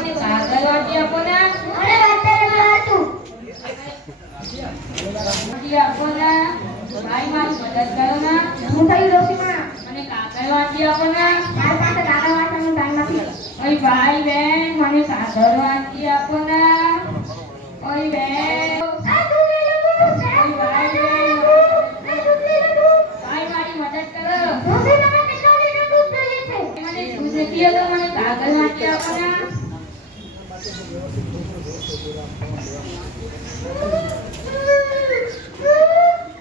મને કાગળ વાટી આપો ને. અરે વાટે તું વાટી આપો ને. ભાઈ મારી મદદ કરો ને. હું થઈ રોશીમાં મને કાગળ વાટી આપો ને. તાર પાસે કાગળ વાટવાનો ટાઈમ નથી. ઓય ભાઈ બેન મને કાગળ વાટી આપો ને. ઓય બેન આ તું લે તું ઓય ભાઈ બેન ભાઈ મારી મદદ કરો. રોશી તમે કેટલા લીટર દૂધ જોઈએ છે? મને દૂધ નથી આપો મને કાગળ વાટી આપો ને.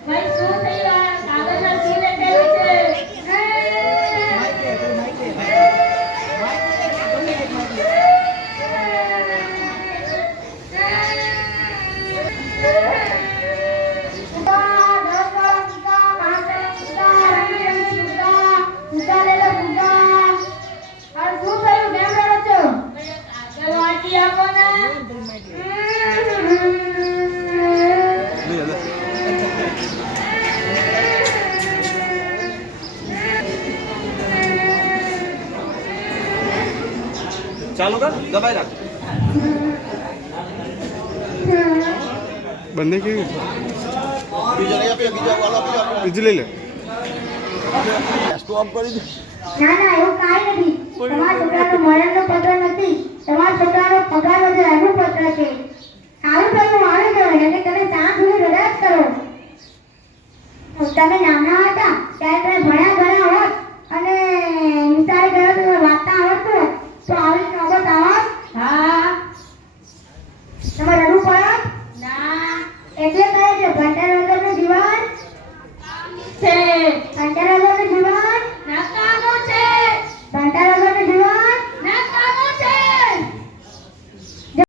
ભાઈ શું થયું આ કાગળમાં શું લખેલું છે? કાગળ વાટી આપો ને. ચાલુ કર દબાઈ રાખ બંને કેવી બીજા લઈ આપીએ બીજા વાળો બીજું લઈ લે સ્ટોપ કરી દે ના ના એવું કાંઈ નથી. તમારા છોકરાનો મરણનો પત્ર નથી. તમારા